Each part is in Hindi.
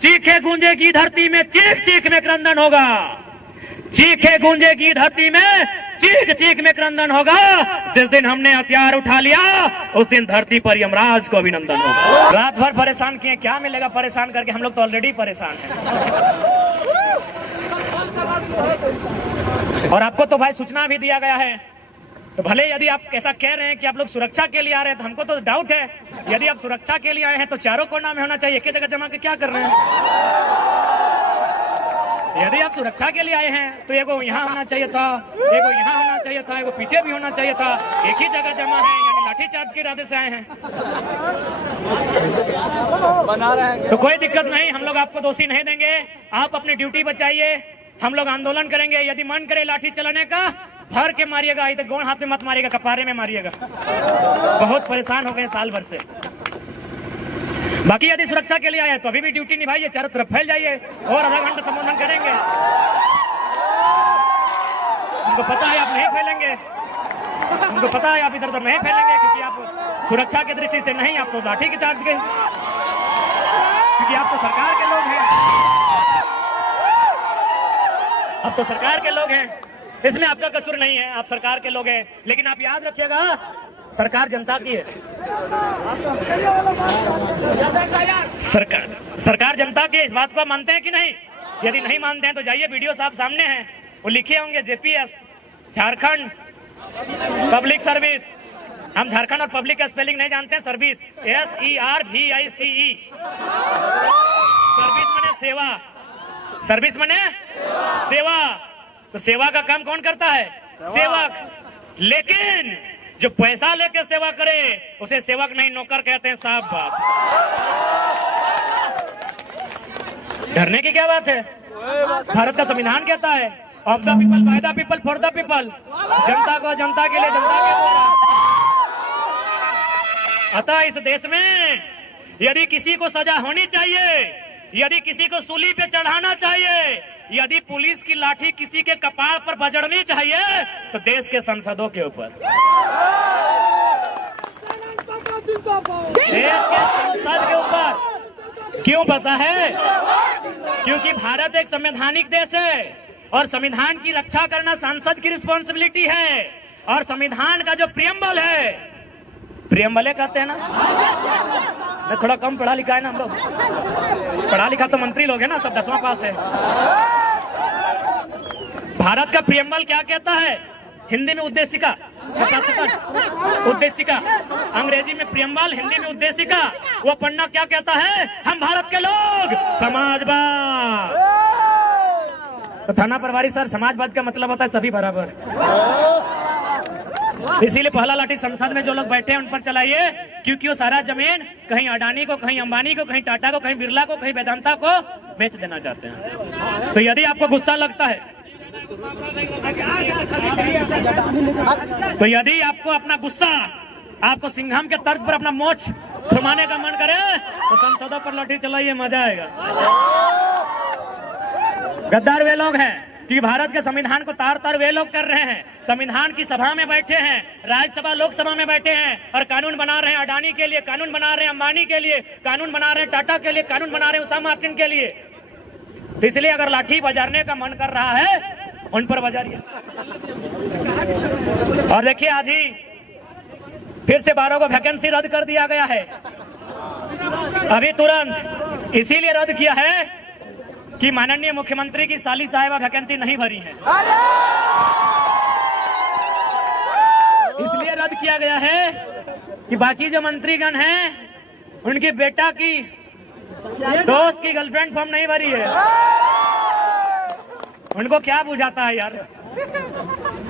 चीखे गूंजे की धरती में चीख चीख में क्रंदन होगा, चीखे गूंजे की धरती में चीख चीख में क्रंदन होगा। जिस दिन हमने हथियार उठा लिया उस दिन धरती पर यमराज को अभिनंदन होगा। रात भर परेशान किए, क्या मिलेगा परेशान करके, हम लोग तो ऑलरेडी परेशान हैं। और आपको तो भाई सूचना भी दिया गया है, तो भले यदि आप ऐसा कह रहे हैं कि आप लोग सुरक्षा के लिए आ रहे हैं, तो हमको तो डाउट है, यदि आप सुरक्षा के लिए आए हैं तो चारों कोना में होना चाहिए, एक ही जगह जमा के क्या कर रहे हैं? यदि आप सुरक्षा के लिए आए हैं तो एगो यहाँ होना चाहिए था, एगो यहाँ होना चाहिए था, एगो पीछे भी होना चाहिए था, एक ही जगह जमा है, यानी लाठीचार्ज के इरादे से आए हैं। बना रहे हैं तो कोई दिक्कत नहीं, हम लोग आपको दोषी नहीं देंगे, आप अपनी ड्यूटी बचाइए, हम लोग आंदोलन करेंगे। यदि मन करे लाठी चलाने का, भर के मारिएगा, इधर गोड़ हाथ में मत मारिएगा, कपारे में मारिएगा। बहुत परेशान हो गए साल भर से। बाकी यदि सुरक्षा के लिए आए तो अभी भी ड्यूटी निभाइए, चारों तरफ फैल जाइए, और आधा घंटा संबोधन करेंगे। उनको पता है आप नहीं फैलेंगे, उनको पता है आप इधर उधर नहीं फैलेंगे, क्योंकि आप सुरक्षा की दृष्टि से नहीं, आप तो लाठी के चार्ज के, क्योंकि आप तो सरकार के लोग हैं, आप तो सरकार के लोग हैं, इसमें आपका कसूर नहीं है, आप सरकार के लोग हैं। लेकिन आप याद रखिएगा, सरकार जनता की है, सरकार जनता की, इस बात को मानते हैं कि नहीं? यदि नहीं मानते हैं तो जाइए, वीडियो साहब सामने हैं, वो लिखे होंगे जेपीएस, झारखंड पब्लिक सर्विस। हम झारखंड और पब्लिक का स्पेलिंग नहीं जानते हैं, सर्विस SERVICE, सर्विस माने सेवा, सर्विस माने सेवा। तो सेवा का काम कौन करता है? सेवक। लेकिन जो पैसा लेके सेवा करे उसे सेवक नहीं नौकर कहते हैं। साफ बात, डरने की क्या बात है? भारत का संविधान कहता है of the people, by the people, for the people, जनता को जनता के लिए, जनता के द्वारा। अतः इस देश में यदि किसी को सजा होनी चाहिए, यदि किसी को सूली पे चढ़ाना चाहिए, यदि पुलिस की लाठी किसी के कपार पर बजड़नी चाहिए, तो देश के सांसदों के ऊपर, देश के संसद के ऊपर। क्यों पता है? क्योंकि भारत एक संवैधानिक देश है और संविधान की रक्षा करना सांसद की रिस्पॉन्सिबिलिटी है। और संविधान का जो प्रियम्बल है, प्रियम्बले कहते हैं ना, मैं थोड़ा कम पढ़ा लिखा है ना, हम लोग पढ़ा लिखा तो मंत्री लोग हैं ना, सब 10वां पास है। भारत का प्रियम्बल क्या कहता है? हिंदी में उद्देशिका, उद्देशिका, अंग्रेजी में प्रियम्बल, हिंदी में उद्देशिका। वो पढ़ना क्या कहता है? हम भारत के लोग समाजवाद। तो थाना प्रभारी सर, समाजवाद का मतलब होता है सभी बराबर। इसीलिए पहला लाठी संसद में जो लोग बैठे हैं उन पर चलाइए, क्योंकि वो सारा जमीन कहीं अडानी को, कहीं अंबानी को, कहीं टाटा को, कहीं बिरला को, कहीं वेदांता को बेच देना चाहते हैं। तो यदि आपको गुस्सा लगता है, तो यदि आपको अपना गुस्सा, आपको सिंघम के तर्ज पर अपना मोछ घुमाने का मन करे, तो संसदों पर लाठी चलाइए, मजा आएगा। गद्दार वे लोग हैं कि भारत के संविधान को तार तार वे लोग कर रहे हैं, संविधान की सभा में बैठे हैं, राज्यसभा लोकसभा में बैठे हैं और कानून बना रहे हैं अडानी के लिए, कानून बना रहे हैं अंबानी के लिए, कानून बना रहे हैं टाटा के लिए, कानून बना रहे हैं उषा मार्टिन के लिए। तो इसलिए अगर लाठी बजाने का मन कर रहा है, उन पर बजाइए। और देखिए, आज ही फिर से 12 को वैकेंसी रद्द कर दिया गया है, अभी तुरंत। इसीलिए रद्द किया है कि माननीय मुख्यमंत्री की साली साहिबा वैकेंसी नहीं भरी है, इसलिए रद्द किया गया है कि बाकी जो मंत्रीगण हैं उनकी बेटा की दोस्त की गर्लफ्रेंड फॉर्म नहीं भरी है। उनको क्या बुझाता है यार?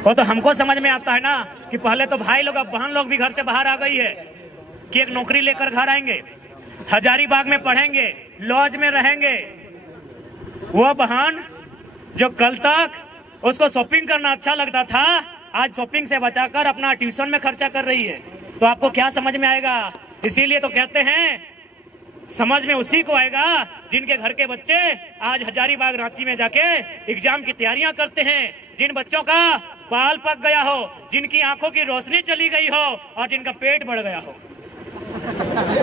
वो तो हमको समझ में आता है ना कि पहले तो भाई लोग, अब बहन लोग भी घर से बाहर आ गई है कि एक नौकरी लेकर घर आएंगे, हजारीबाग में पढ़ेंगे, लॉज में रहेंगे। वो बहन जो कल तक उसको शॉपिंग करना अच्छा लगता था, आज शॉपिंग से बचाकर अपना ट्यूशन में खर्चा कर रही है। तो आपको क्या समझ में आएगा? इसीलिए तो कहते हैं समझ में उसी को आएगा जिनके घर के बच्चे आज हजारीबाग रांची में जाके एग्जाम की तैयारियां करते हैं, जिन बच्चों का बाल पक गया हो, जिनकी आंखों की रोशनी चली गई हो और जिनका पेट बढ़ गया हो।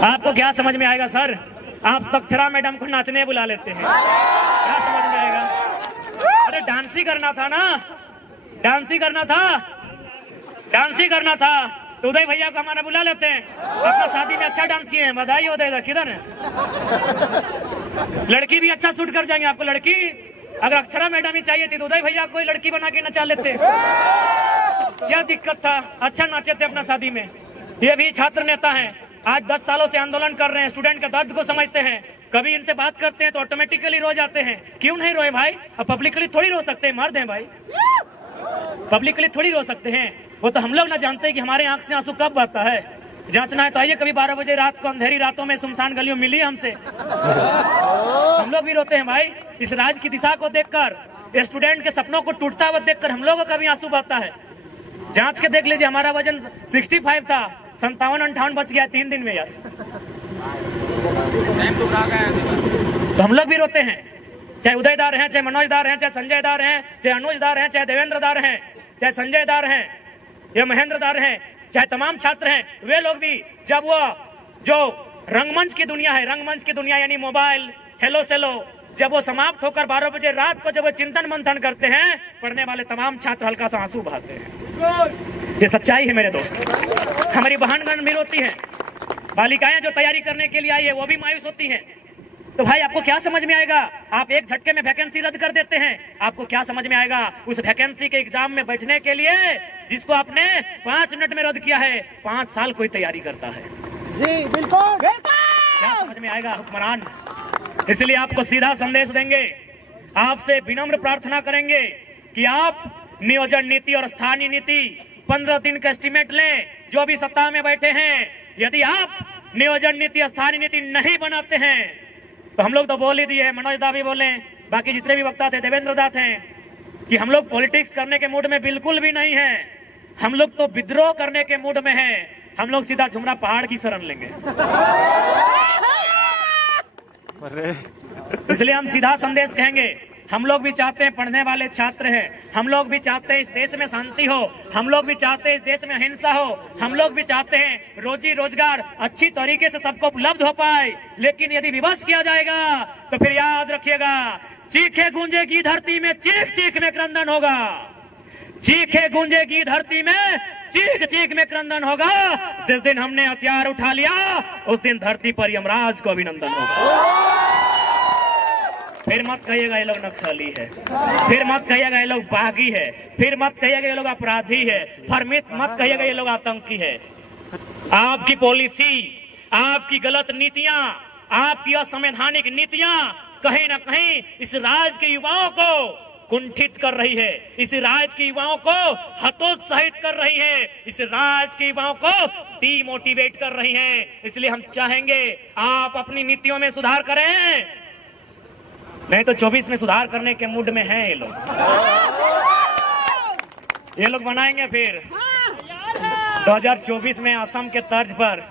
आपको क्या समझ में आएगा सर? आप तक्षरा मैडम को नाचने बुला लेते हैं। क्या समझ में आएगा? अरे डांस ही करना था ना, डांस ही करना था, डांस ही करना था। तो उदय भैया को हमारा बुला लेते हैं, अपना शादी में अच्छा डांस किए हैं, बधाई हो उदय। किधर है? लड़की भी अच्छा शूट कर जाएंगे आपको। लड़की अगर अक्षरा मैडम ही चाहिए थी तो उदय भैया कोई लड़की बना के नचा लेते। क्या दिक्कत था? अच्छा नाचे थे अपना शादी में। ये भी छात्र नेता हैं, आज 10 सालों से आंदोलन कर रहे हैं, स्टूडेंट के दर्द को समझते हैं। कभी इनसे बात करते हैं तो ऑटोमेटिकली रो जाते हैं। क्यों नहीं रोए भाई? अब पब्लिकली थोड़ी रो सकते हैं, मर्द हैं भाई, पब्लिकली थोड़ी रो सकते हैं। वो तो हम लोग ना जानते हैं कि हमारे आंख से आंसू कब बहता है। जांचना है तो आइए कभी 12 बजे रात को अंधेरी रातों में सुनसान गलियों मिली हमसे, हम लोग भी रोते हैं भाई। इस राज की दिशा को देखकर, स्टूडेंट के सपनों को टूटता हुआ देखकर हम लोगों का भी आंसू बहता है। जांच के देख लीजिए, हमारा वजन 65 था, 57-58 बच गया 3 दिन में यार। तो हम लोग भी रोते हैं, चाहे उदय दार हैं, चाहे मनोज दार हैं, चाहे संजय दार हैं, चाहे अनुज दार हैं, चाहे देवेंद्र दार हैं, चाहे संजय दार हैं या महेंद्र दार हैं, चाहे तमाम छात्र हैं। वे लोग भी जब वो जो रंगमंच की दुनिया है, रंगमंच की दुनिया यानी मोबाइल, हेलो सेलो, जब वो समाप्त होकर 12 बजे रात को जब वो चिंतन मंथन करते हैं, पढ़ने वाले तमाम छात्र हल्का सा आंसू बहाते हैं। ये सच्चाई है मेरे दोस्त। हमारी बहनगण भी रोती हैं, बालिकाएं जो तैयारी करने के लिए आई है वो भी मायूस होती हैं। तो भाई आपको क्या समझ में आएगा? आप एक झटके में वैकेंसी रद्द कर देते हैं, आपको क्या समझ में आएगा? उस वैकेंसी के एग्जाम में बैठने के लिए जिसको आपने 5 मिनट में रद्द किया है, 5 साल कोई तैयारी करता है। जी बिल्कुल, क्या समझ में आएगा हुक्मरान? इसलिए आपको सीधा संदेश देंगे, आपसे विनम्र प्रार्थना करेंगे कि आप नियोजन नीति और स्थानीय नीति 15 दिन का एस्टीमेट लें। जो भी सत्ता में बैठे हैं, यदि आप नियोजन नीति स्थानीय नीति नहीं बनाते हैं तो हम लोग तो बोल ही दिए, मनोज दा भी बोले, बाकी जितने भी वक्ता थे, देवेंद्र दा थे, कि हम लोग पॉलिटिक्स करने के मूड में बिल्कुल भी नहीं है। हम लोग तो विद्रोह करने के मूड में हैं। हम लोग सीधा झुमरा पहाड़ की शरण लेंगे। इसलिए हम सीधा संदेश कहेंगे, हम लोग भी चाहते हैं, पढ़ने वाले छात्र हैं, हम लोग भी चाहते हैं इस देश में शांति हो, हम लोग भी चाहते हैं इस देश में अहिंसा हो, हम लोग भी चाहते हैं रोजी रोजगार अच्छी तरीके से सबको उपलब्ध हो पाए। लेकिन यदि विवश किया जाएगा तो फिर याद रखिएगा, चीखे गूंजेगी धरती में, चीख चीख में क्रंदन होगा। चीखे गूंजेगी धरती में, चीख चीख में क्रंदन होगा। जिस दिन हमने हथियार उठा लिया उस दिन धरती पर यमराज को अभिनंदन होगा। फिर मत कहिएगा ये लोग नक्सली है, फिर मत कहिएगा ये लोग बागी है, फिर मत कहिएगा ये लोग अपराधी है, फिर मत कहिएगा ये लोग आतंकी है। आपकी पॉलिसी, आपकी गलत नीतियां, आपकी असंवैधानिक नीतियां कहीं ना कहीं इस राज्य के युवाओं को कुंठित कर रही है, इस राज्य के युवाओं को हतोत्साहित कर रही है, इस राज्य के युवाओं को डीमोटिवेट कर रही है। इसलिए हम चाहेंगे आप अपनी नीतियों में सुधार करें, नहीं तो 24 में सुधार करने के मूड में हैं ये लोग बनाएंगे फिर 2024 में असम के तर्ज पर।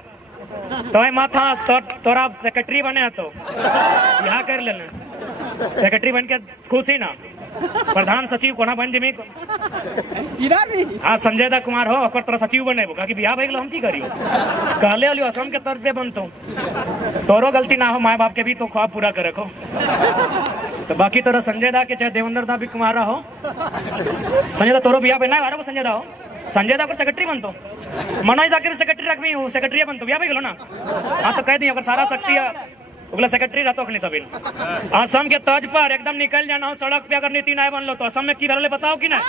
तो माथा तोरा सेक्रेटरी बने तो यहाँ कर लेना, सेक्रेटरी बन के खुशी ना, प्रधान सचिव कोना बन जमी हाँ संजय दा कुमार हो तोरा सचिव बने कि बिहार भाई हम की करियो कहले वाली असम के तर्ज पे बनतो। तोरो गलती ना हो, माए बाप के भी तो ख्वाब पूरा करे को। तो बाकी तोरा संजय दा के चाहे देवेंद्र दा भी कुमार हो, संजय दा तोरो बिहार ना वारो संजय दा हो, संजय दा को सेक्रेटरी बनतो, मनोज दा के भी सेक्रेटरी रखबी, सेक्रेटरी बनतो बिहार भाई गेलो ना। हाँ तो कह दी अगर सारा शक्ति उगला सेक्रेटरी रहतो अखनी सभी असम के तर्ज पर एकदम निकल जाना हो सड़क पे। अगर नीति नहीं बनलो तो असम में की भरले बताओ कि ना।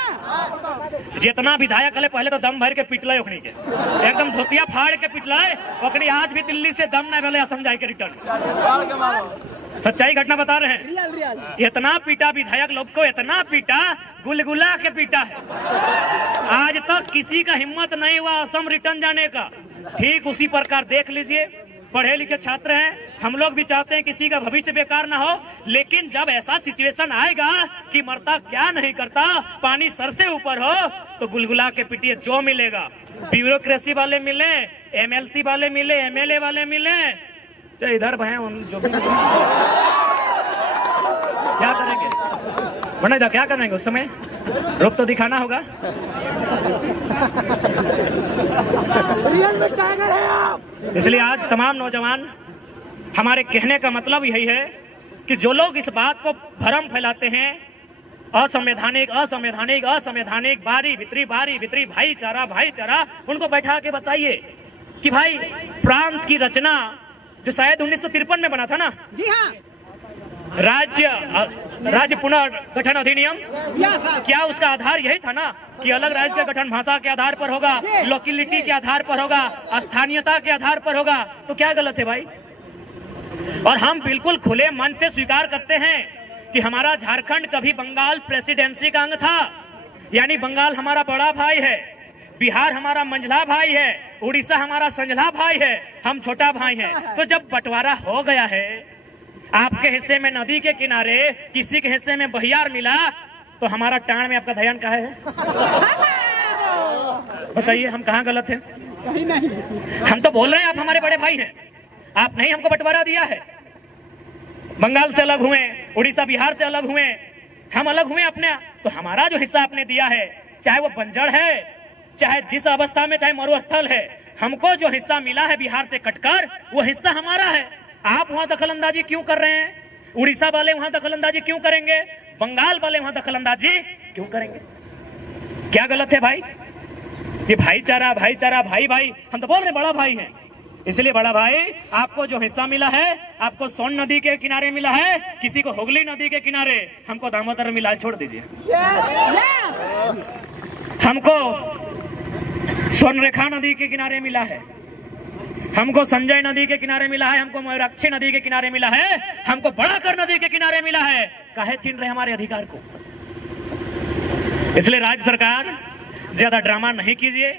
जितना विधायक हले पहले तो दम भर के पिटल ओखनी के, एकदम धोतिया फाड़ के पिटल ओखनी। आज भी दिल्ली से दम नहीं भले असम जाए के रिटर्न। सच्चाई घटना बता रहे हैं। इतना पीटा विधायक लोग को, इतना पीटा, गुलगुला के पीटा है। आज तक किसी का हिम्मत नहीं हुआ असम रिटर्न जाने का। ठीक उसी प्रकार देख लीजिए, पढ़े लिखे छात्र हैं, हम लोग भी चाहते हैं किसी का भविष्य बेकार ना हो, लेकिन जब ऐसा सिचुएशन आएगा कि मरता क्या नहीं करता, पानी सर से ऊपर हो, तो गुलगुला के पिटिए। जो मिलेगा, ब्यूरोक्रेसी वाले मिले, एमएलसी वाले मिले, एमएलए वाले मिले, चाहे इधर भय जो भी क्या करेंगे बनेगा, क्या करेंगे उस समय? रूप तो दिखाना होगा। इसलिए आज तमाम नौजवान हमारे कहने का मतलब यही है कि जो लोग इस बात को भ्रम फैलाते हैं, असंवैधानिक असंवैधानिक असंवैधानिक, बारी भित्री भाईचारा भाईचारा, उनको बैठा के बताइए कि भाई प्रांत की रचना जो शायद 1953 में बना था ना, जी हाँ, राज्य पुनर्गठन अधिनियम, क्या उसका आधार यही था ना कि अलग राज्य का गठन भाषा के आधार पर होगा, लोकेलिटी के आधार पर होगा, स्थानीयता के आधार पर होगा? तो क्या गलत है भाई? और हम बिल्कुल खुले मन से स्वीकार करते हैं कि हमारा झारखंड कभी बंगाल प्रेसिडेंसी का अंग था, यानी बंगाल हमारा बड़ा भाई है, बिहार हमारा मंझला भाई है, उड़ीसा हमारा संझला भाई है, हम छोटा भाई हैं। तो जब बंटवारा हो गया है, आपके हिस्से में नदी के किनारे, किसी के हिस्से में बहियार मिला, तो हमारा टाण में आपका ध्यान कहाँ है? बताइए, हम कहाँ गलत हैं? कहीं नहीं। हम तो बोल रहे हैं आप हमारे बड़े भाई हैं, आप नहीं हमको बंटवारा दिया है। बंगाल से अलग हुए, उड़ीसा बिहार से अलग हुए, हम अलग हुए अपने, तो हमारा जो हिस्सा आपने दिया है, चाहे वो बंजर है, चाहे जिस अवस्था में, चाहे मरुस्थल है, हमको जो हिस्सा मिला है बिहार से कटकर, वो हिस्सा हमारा है। आप वहां दखल अंदाजी क्यों कर रहे हैं? उड़ीसा वाले वहां दखल अंदाजी क्यों करेंगे? बंगाल वाले वहां दखल अंदाजी क्यों करेंगे? क्या गलत है भाई? ये भाईचारा भाईचारा, भाई भाई, हम तो बोल रहे बड़ा भाई हैं। इसलिए बड़ा भाई, आपको जो हिस्सा मिला है, आपको सोन नदी के किनारे मिला है, किसी को हुगली नदी के किनारे, हमको दामोदर मिला है, छोड़ दीजिए। हमको स्वर्णरेखा नदी के किनारे मिला है, हमको संजय नदी के किनारे मिला है, हमको मयूराक्षी नदी के किनारे मिला है, हमको बड़ाकर नदी के किनारे मिला है। काहे छीन रहे हमारे अधिकार को? इसलिए राज्य सरकार ज्यादा ड्रामा नहीं कीजिए,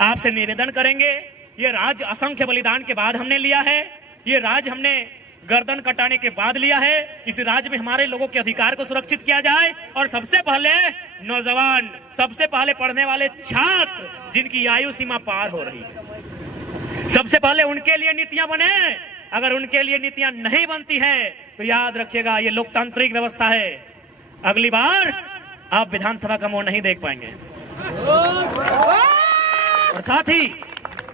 आपसे निवेदन करेंगे। ये राज्य असंख्य बलिदान के बाद हमने लिया है, ये राज्य हमने गर्दन कटाने के बाद लिया है। इस राज्य में हमारे लोगों के अधिकार को सुरक्षित किया जाए, और सबसे पहले नौजवान, सबसे पहले पढ़ने वाले छात्र जिनकी आयु सीमा पार हो रही है, सबसे पहले उनके लिए नीतियां बने। अगर उनके लिए नीतियां नहीं बनती है तो याद रखिएगा, ये लोकतांत्रिक व्यवस्था है, अगली बार आप विधानसभा का मुंह नहीं देख पाएंगे। और साथ ही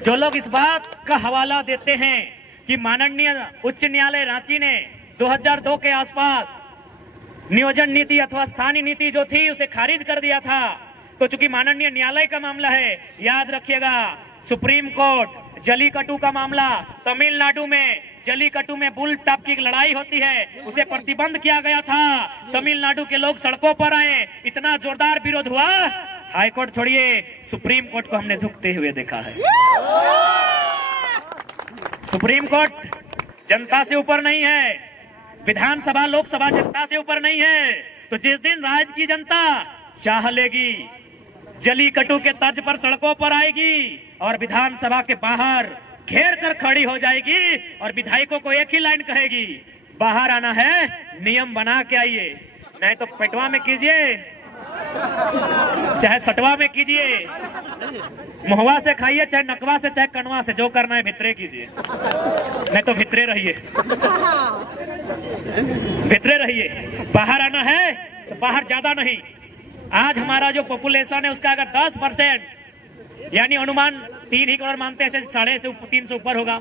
जो लोग इस बात का हवाला देते हैं कि माननीय उच्च न्यायालय रांची ने 2002 के आसपास नियोजन नीति अथवा स्थानीय नीति जो थी उसे खारिज कर दिया था, तो चूंकि माननीय न्यायालय का मामला है, याद रखिएगा सुप्रीम कोर्ट जलीकट्टू का मामला, तमिलनाडु में जलीकट्टू में बुल टॉप की लड़ाई होती है, उसे प्रतिबंध किया गया था। तमिलनाडु के लोग सड़कों पर आए, इतना जोरदार विरोध हुआ, हाईकोर्ट छोड़िए, सुप्रीम कोर्ट को हमने झुकते हुए देखा है। सुप्रीम कोर्ट जनता से ऊपर नहीं है, विधानसभा लोकसभा जनता से ऊपर नहीं है। तो जिस दिन राज्य की जनता चाह लेगी, जलीकट्टू के तर्ज पर सड़कों पर आएगी और विधानसभा के बाहर घेर कर खड़ी हो जाएगी और विधायकों को एक ही लाइन कहेगी, बाहर आना है, नियम बना के आइए, नहीं तो पेटवा में कीजिए, चाहे सटवा में कीजिए, मुहवा से खाइए, चाहे नकवा से, चाहे कनवा से, जो करना है भितरे कीजिए, नहीं तो भितरे रहिए, भितरे रहिए। बाहर आना है तो बाहर ज्यादा नहीं। आज हमारा जो पॉपुलेशन है उसका अगर 10%, यानी अनुमान 3 ही करोड़ मानते हैं, 3.5 से ऊपर होगा,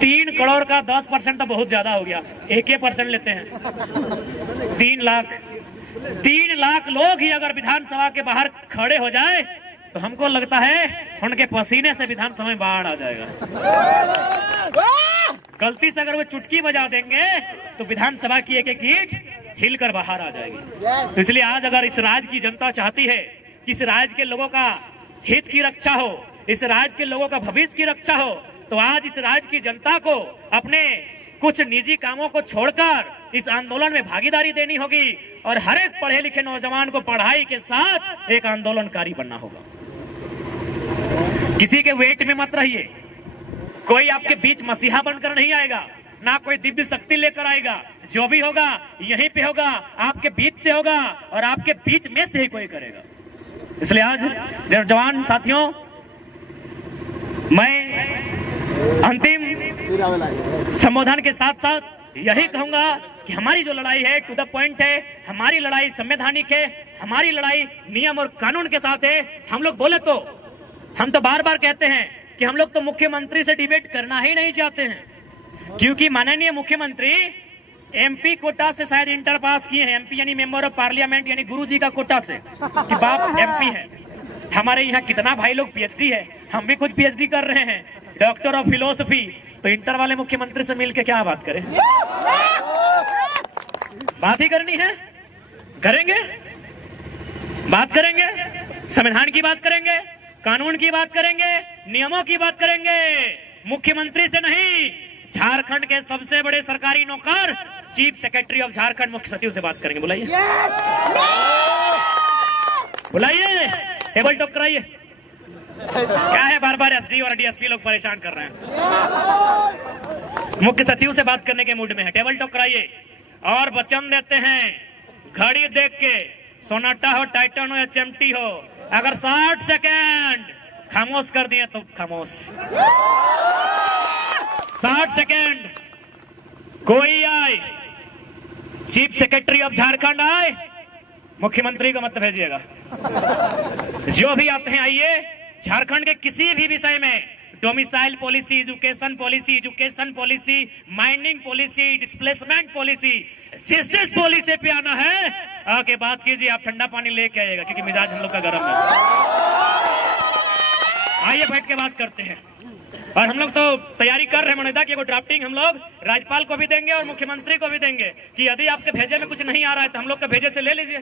3 करोड़ का 10% तो बहुत ज्यादा हो गया, 1% लेते हैं, 3 लाख लोग ही अगर विधानसभा के बाहर खड़े हो जाए तो हमको लगता है उनके पसीने से विधानसभा में बाढ़ आ जाएगा। गलती से अगर वो चुटकी बजा देंगे तो विधानसभा की एक एक ईंट हिलकर बाहर आ जाएगी। तो इसलिए आज अगर इस राज्य की जनता चाहती है कि इस राज्य के लोगों का हित की रक्षा हो, इस राज्य के लोगों का भविष्य की रक्षा हो, तो आज इस राज्य की जनता को अपने कुछ निजी कामों को छोड़कर इस आंदोलन में भागीदारी देनी होगी और हर एक पढ़े लिखे नौजवान को पढ़ाई के साथ एक आंदोलनकारी बनना होगा। किसी के वेट में मत रहिए, कोई आपके बीच मसीहा बनकर नहीं आएगा, ना कोई दिव्य शक्ति लेकर आएगा, जो भी होगा यहीं पे होगा, आपके बीच से होगा और आपके बीच में से ही कोई करेगा। इसलिए आज जवान साथियों, मैं अंतिम संबोधन के साथ साथ यही कहूंगा कि हमारी जो लड़ाई है टू द पॉइंट है, हमारी लड़ाई संवैधानिक है, हमारी लड़ाई नियम और कानून के साथ है। हम लोग बोले तो, हम तो बार बार कहते हैं कि हम लोग तो मुख्यमंत्री से डिबेट करना ही नहीं चाहते हैं, क्योंकि माननीय मुख्यमंत्री एमपी कोटा से शायद इंटर पास किए हैं। एमपी यानी मेंबर ऑफ पार्लियामेंट, यानी गुरुजी का कोटा से कि बाप एमपी है। हमारे यहाँ कितना भाई लोग पीएचडी है, हम भी कुछ पीएचडी कर रहे हैं, डॉक्टर ऑफ फिलोसफी। तो इंटर वाले मुख्यमंत्री से मिलकर क्या बात करें? बात ही करनी है, करेंगे, बात करेंगे, संविधान की बात करेंगे, कानून की बात करेंगे, नियमों की बात करेंगे। मुख्यमंत्री से नहीं, झारखंड के सबसे बड़े सरकारी नौकर चीफ सेक्रेटरी ऑफ झारखंड मुख्य सचिव से बात करेंगे। बुलाइए, बुलाइए, टेबल टॉक कराइए। क्या है बार बार एसडी और डीएसपी लोग परेशान कर रहे हैं? मुख्य सचिव से बात करने के मूड में है, टेबल टॉक कराइए। और वचन देते हैं, घड़ी देख के, सोनाटा हो, टाइटन हो या चमटी हो, अगर 60 सेकेंड खामोश कर दिए तो खामोश। 60 सेकेंड कोई आए, चीफ सेक्रेटरी ऑफ झारखंड आए, मुख्यमंत्री को मत भेजिएगा। जो भी आते हैं आइए, झारखंड के किसी भी विषय में, domicile policy, education policy, mining policy, displacement policy, system policy पे आना है, आके बात कीजिए। आप ठंडा पानी लेके आइएगा क्योंकि मिजाज हम लोग का गर्म है। आइए बैठ के बात करते हैं। और हम लोग तो तैयारी कर रहे हैं मनोदा की एगो ड्राफ्टिंग हम लोग राज्यपाल को भी देंगे और मुख्यमंत्री को भी देंगे कि यदि आपके भेजे में कुछ नहीं आ रहा है तो हम लोग के भेजे से ले लीजिए।